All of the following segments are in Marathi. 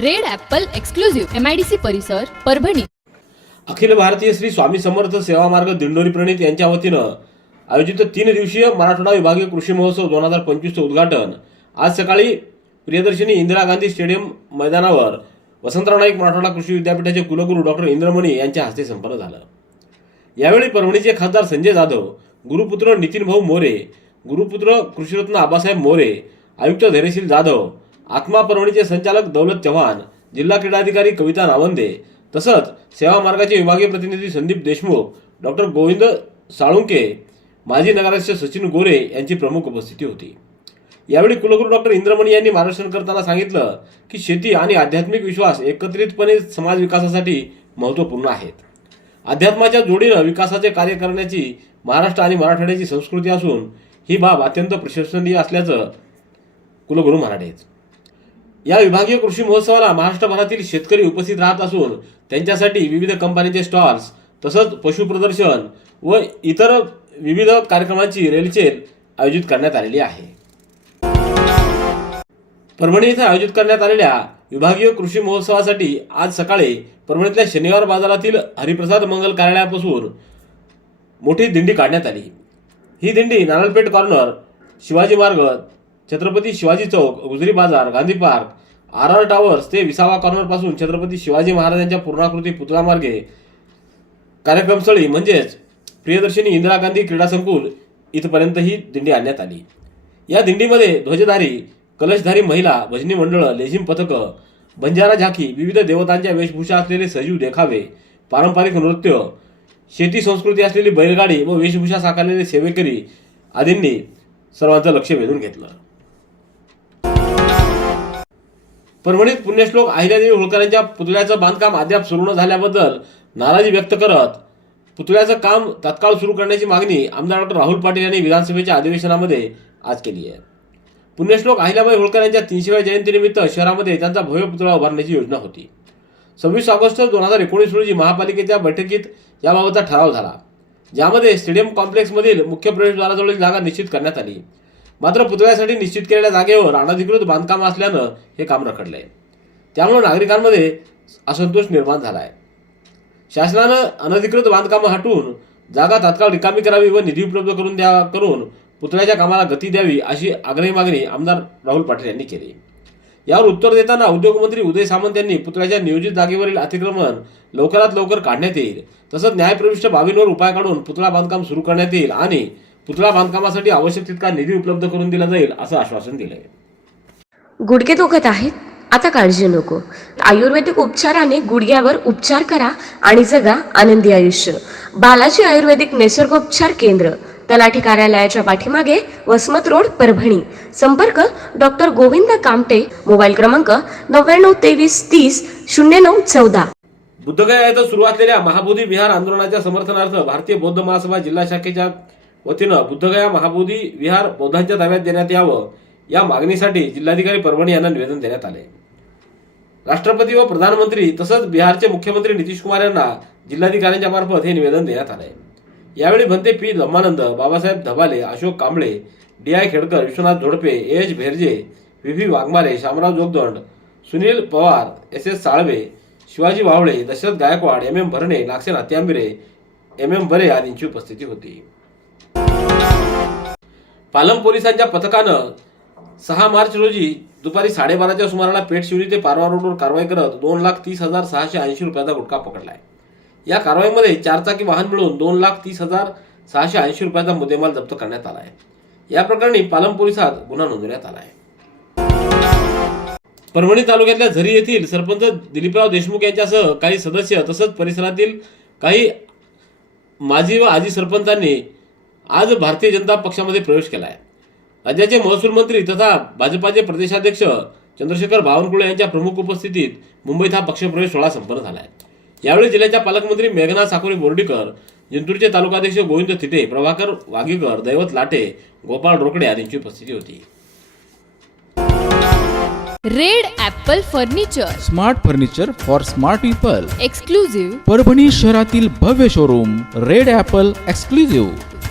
Red apple exclusive MIDC परिसर परभणी. अखिल भारतीय श्री स्वामी समर्थ सेवा मार्ग दिंडोरी प्रणित यांच्या वतीनं आयोजित तीन दिवसीय मराठवाडा विभागीय कृषी महोत्सव दोन हजार पंचवीसचं उद्घाटन. आज सकाळी प्रियदर्शनी इंदिरा गांधी स्टेडियम मैदानावर वसंतराव नाईक मराठवाडा कृषी विद्यापीठाचे कुलगुरू डॉक्टर इंद्रमणी यांच्या हस्ते संपन्न झालं. यावेळी परभणीचे खासदार संजय जाधव गुरुपुत्र नितीन भाऊ मोरे गुरुपुत्र कृषीरत्न आबासाहेब मोरे आयुक्त धैर्यशील जाधव आत्मा परभणीचे संचालक दौलत चव्हाण जिल्हा क्रीडाधिकारी कविता नावंदे तसंच सेवा मार्गाचे विभागीय प्रतिनिधी संदीप देशमुख डॉक्टर गोविंद साळुंके माजी नगराध्यक्ष सचिन गोरे यांची प्रमुख उपस्थिती होती. यावेळी कुलगुरू डॉक्टर इंद्रमणी यांनी मार्गदर्शन करताना सांगितलं की शेती आणि आध्यात्मिक विश्वास एकत्रितपणे समाज विकासासाठी महत्त्वपूर्ण आहेत. अध्यात्माच्या जोडीनं विकासाचे कार्य करण्याची महाराष्ट्र आणि मराठवाड्याची संस्कृती असून ही बाब अत्यंत प्रशंसनीय असल्याचं कुलगुरू म्हणाले या विभागीय कृषी महोत्सवाला महाराष्ट्रभरातील शेतकरी उपस्थित राहत असून त्यांच्यासाठी विविध कंपन्यांचे स्टॉल्स तसंच पशु प्रदर्शन व इतर विविध कार्यक्रमांची रेलचेल आयोजित करण्यात आलेली आहे. परभणी इथं आयोजित करण्यात आलेल्या विभागीय कृषी महोत्सवासाठी आज सकाळी परभणीतल्या शनिवार बाजारातील हरिप्रसाद मंगल कार्यालयापासून मोठी दिंडी काढण्यात आली. ही दिंडी नारळपेठ कॉर्नर शिवाजी मार्ग Chhatrapati Shivaji Chowk Gujari Bazaar Gandhi park R R towers ते विसावा कॉर्नरपासून छत्रपती शिवाजी महाराजांच्या पूर्णाकृती पुतळा मार्गे. कार्यक्रमस्थळी म्हणजेच प्रियदर्शनी इंदिरा गांधी क्रीडा संकुल इथपर्यंत ही दिंडी आणण्यात आली. या दिंडीमध्ये ध्वजधारी कलशधारी महिला भजनी मंडळं लेझिम पथकं बंजारा झाकी विविध देवतांच्या वेशभूषा असलेले सजीव देखावे पारंपरिक नृत्य शेती संस्कृती असलेली बैलगाडी व वेशभूषा साकारलेले सेवेकरी आदींनी सर्वांचं लक्ष वेधून घेतलं. परभणीत पुण्यश्लोक अहिल्यादेवी होळकर यांच्या पुतळ्याचं बांधकाम अद्याप सुरू न झाल्याबद्दल नाराजी व्यक्त करत पुतळ्याचं काम तत्काळ सुरू करण्याची मागणी आमदार डॉक्टर राहुल पाटील यांनी विधानसभेच्या अधिवेशनामध्ये आज केली आहे. पुण्यश्लोक अहिल्याबाई होळकर यांच्या तीनशेव्या जयंतीनिमित्त शहरामध्ये त्यांचा भव्य पुतळा उभारण्याची योजना होती. सव्वीस ऑगस्ट दोन हजार एकोणीस रोजी महापालिकेच्या बैठकीत याबाबतचा ठराव झाला. ज्यामध्ये स्टेडियम कॉम्प्लेक्समधील मुख्य प्रवेशद्वाराजवळील जागा निश्चित करण्यात आली. मात्र पुतळ्यासाठी निश्चित केलेल्या जागेवर अनधिकृत बांधकाम असल्यानं हे काम रखडलंय. त्यामुळे नागरिकांमध्ये असंतोष निर्माण झाला आहे शासनानं अनधिकृत बांधकामं हटवून जागा तात्काळ रिकामी करावी व निधी उपलब्ध करून द्या करून पुतळ्याच्या कामाला गती द्यावी अशी आग्रही मागणी आमदार राहुल पाटील यांनी केली. यावर उत्तर देताना उद्योगमंत्री उदय सामंत यांनी पुतळ्याच्या नियोजित जागेवरील अतिक्रमण लवकरात लवकर काढण्यात येईल. तसंच न्यायप्रविष्ट बाबींवर उपाय काढून पुतळा बांधकाम सुरू करण्यात येईल आणि पुतळा बांधकामासाठी आवश्यक तितका निधी उपलब्ध करून दिला जाईल असं आश्वासन दिलंय. गुडघे दुखत आहेत. आता काळजी नको. आयुर्वेदिक उपचाराने गुडघ्यावर उपचार करा आणि जगा आनंदी आयुष्य. बालाजी आयुर्वेदिक निसर्गोपचार केंद्र तलाठी कार्यालयाच्या पाठीमागे वसमत रोड परभणी. संपर्क डॉक्टर गोविंद कामटे मोबाईल क्रमांक नव्याण्णव तेवीस तीस शून्य नऊ चौदा. बुद्धगया येथे सुरू असलेल्या महाबोधी विहार आंदोलनाच्या समर्थनार्थ भारतीय बौद्ध महासभा जिल्हा शाखेच्या वतीनं बुद्धगया महाबोधी विहार बौद्धांच्या ताब्यात देण्यात यावं या मागणीसाठी जिल्हाधिकारी परभणी यांना निवेदन देण्यात आले. राष्ट्रपती व प्रधानमंत्री तसंच बिहारचे मुख्यमंत्री नितीश कुमार यांना जिल्हाधिकाऱ्यांच्या मार्फत हे निवेदन देण्यात आले यावेळी Bhante P Dhammanand Babasaheb Dhabale Ashok Kamble D I Khedkar Vishwanath Zodpe A H Bherje V V Waghmare Shamrao Jogdand Sunil Pawar S S Salve Shivaji Vavle Dashrath Gaikwad M M Bharne Nagsen Hatyambire M M Bare आदींची उपस्थिती होती. पालम पोलिसांच्या पथकानं सहा मार्च रोजी दुपारी साडेबाराच्या सुमाराला पेठ शिवरी ते पारवा रोडवर कारवाई करत दोन लाख तीस हजार सहाशे ऐंशी रुपयाचा गुटखा पकडलाय. या कारवाईमध्ये चारचाकी वाहन मिळून दोन लाख तीस हजार सहाशे ऐंशी रुपयाचा मुद्देमाल जप्त करण्यात आला आहे या प्रकरणी पालम पोलिसात गुन्हा नोंदवण्यात आला आहे परभणी तालुक्यातल्या झरी येथील सरपंच दिलीपराव देशमुख यांच्यासह काही सदस्य तसंच परिसरातील काही माजी व आजी सरपंचांनी आज भारतीय जनता पक्षामध्ये प्रवेश केला आहे राज्याचे महसूल मंत्री तथा भाजपाचे प्रदेशाध्यक्ष चंद्रशेखर बावनकुळे यांच्या प्रमुख उपस्थितीत मुंबईत हा पक्षप्रवेश सोहळा संपन्न झाला आहे यावेळी जिल्ह्याच्या पालकमंत्री मेघना साकोरे बोर्डीकर जिंतूरचे तालुकाध्यक्ष गोविंद थिटे प्रभाकर वागीकर दैवत लाटे गोपाळ रोकडे आदींची उपस्थिती होती. Red apple furniture. Smart furniture for smart people. Exclusive Parbhani शहरातील भव्य शोरूम रेड ॲपल एक्सक्लुझिव्ह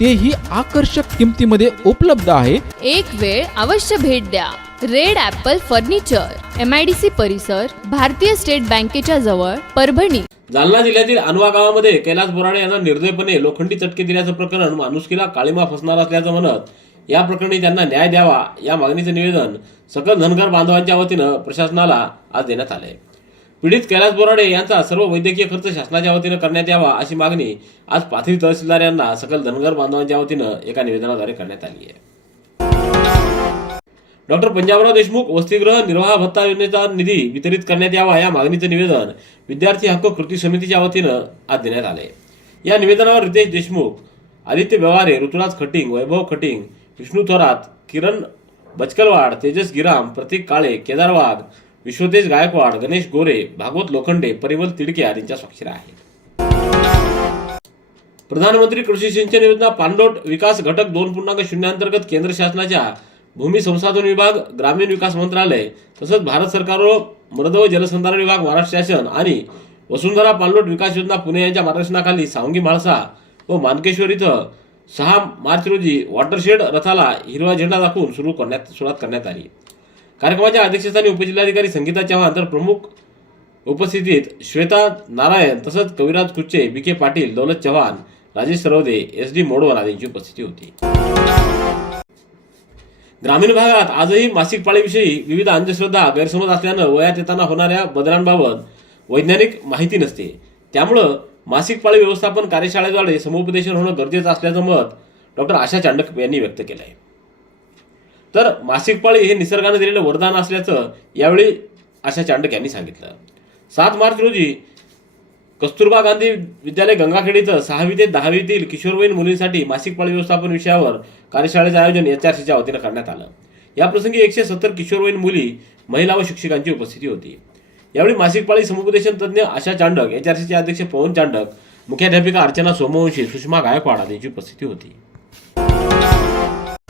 तेही आकर्षक किमतीमध्ये उपलब्ध आहे. एक वेळ अवश्य भेट द्या. Red apple furniture M I D C परिसर भारतीय स्टेट बँकेच्या जवळ परभणी. जालना जिल्ह्यातील अनवा गावामध्ये कैलास बोराडे यांना निर्दयपणे लोखंडी चटके दिल्याचं प्रकरण माणुसकीला काळीमा फसणार असल्याचं म्हणत या प्रकरणी त्यांना न्याय द्यावा या मागणीचं निवेदन सकल धनगर बांधवांच्या वतीनं प्रशासनाला आज देण्यात आलंय. पीडित कैलास बोराडे यांचा सर्व वैद्यकीय खर्च शासनाच्या वतीनं करण्यात यावा अशी मागणी आज पाथरी तहसीलदार यांना सकल धनगर बांधवांच्या वतीनं एका निवेदनाद्वारे करण्यात आली आहे. डॉक्टर पंजाबराव देशमुख वसतिगृह निर्वाह भत्ता योजनेचा निधी वितरित करण्यात यावा या मागणीचं निवेदन विद्यार्थी हक्क कृती समितीच्या वतीनं आज देण्यात आले या निवेदनावर रितेश देशमुख आदित्य व्यवहारे ऋतुराज खटिंग वैभव खटिंग विष्णू थोरात किरण बचकलवाड तेजस गिराम प्रतीक काळे केदार वाघ विश्वतेज गायकवाड गणेश गोरे भागवत लोखंडे परिवल तिडके आदींच्या स्वाक्षऱ्या आहेत. प्रधानमंत्री कृषी सिंचन योजना पाणलोट विकास घटक दोन पूर्णांक शून्य अंतर्गत केंद्र शासनाच्या भूमी संसाधन विभाग ग्रामीण विकास मंत्रालय तसंच भारत सरकार व मृद व जलसंधारण विभाग महाराष्ट्र शासन आणि वसुंधरा पाणलोट विकास योजना पुणे यांच्या मार्गदर्शनाखाली सावंगी म्हाळसा व मानकेश्वर इथं सहा मार्च रोजी वॉटरशेड रथाला हिरवा झेंडा दाखवून सुरू करण्यात सुरुवात करण्यात आली. कार्यक्रमाच्या अध्यक्षस्थानी उपजिल्हाधिकारी संगीता चव्हाण तर प्रमुख उपस्थितीत श्वेता नारायण तसंच Kaviraj Kucche B K Patil Daulat Chavan Rajesh Sarvade S D Modwala आदींची उपस्थिती होती. ग्रामीण भागात आजही मासिक पाळीविषयी विविध अंधश्रद्धा गैरसमज असल्यानं वयात येताना होणाऱ्या बदलांबाबत वैज्ञानिक माहिती नसते. त्यामुळं मासिक पाळी व्यवस्थापन कार्यशाळेद्वारे समुपदेशन होणं गरजेचं असल्याचं मत डॉक्टर आशा चांडक यांनी व्यक्त केलं आहे तर मासिक पाळी हे निसर्गाने दिलेलं वरदान असल्याचं यावेळी आशा चांडक यांनी सांगितलं. सात मार्च रोजी कस्तुरबा गांधी विद्यालय गंगाखेड इथं सहावी ते दहावीतील किशोरवयीन मुलींसाठी मासिक पाळी व्यवस्थापन विषयावर कार्यशाळेचं आयोजन एच आर सीच्या वतीनं करण्यात आलं. याप्रसंगी एकशे सत्तर किशोरवयीन मुली महिला व शिक्षकांची उपस्थिती होती. यावेळी मासिक पाळी समुपदेशन तज्ज्ञ आशा चांडक एच आर सीचे अध्यक्ष पवन चांडक मुख्याध्यापिका अर्चना सोमवंशी सुषमा गायकवाड आदींची उपस्थिती होती.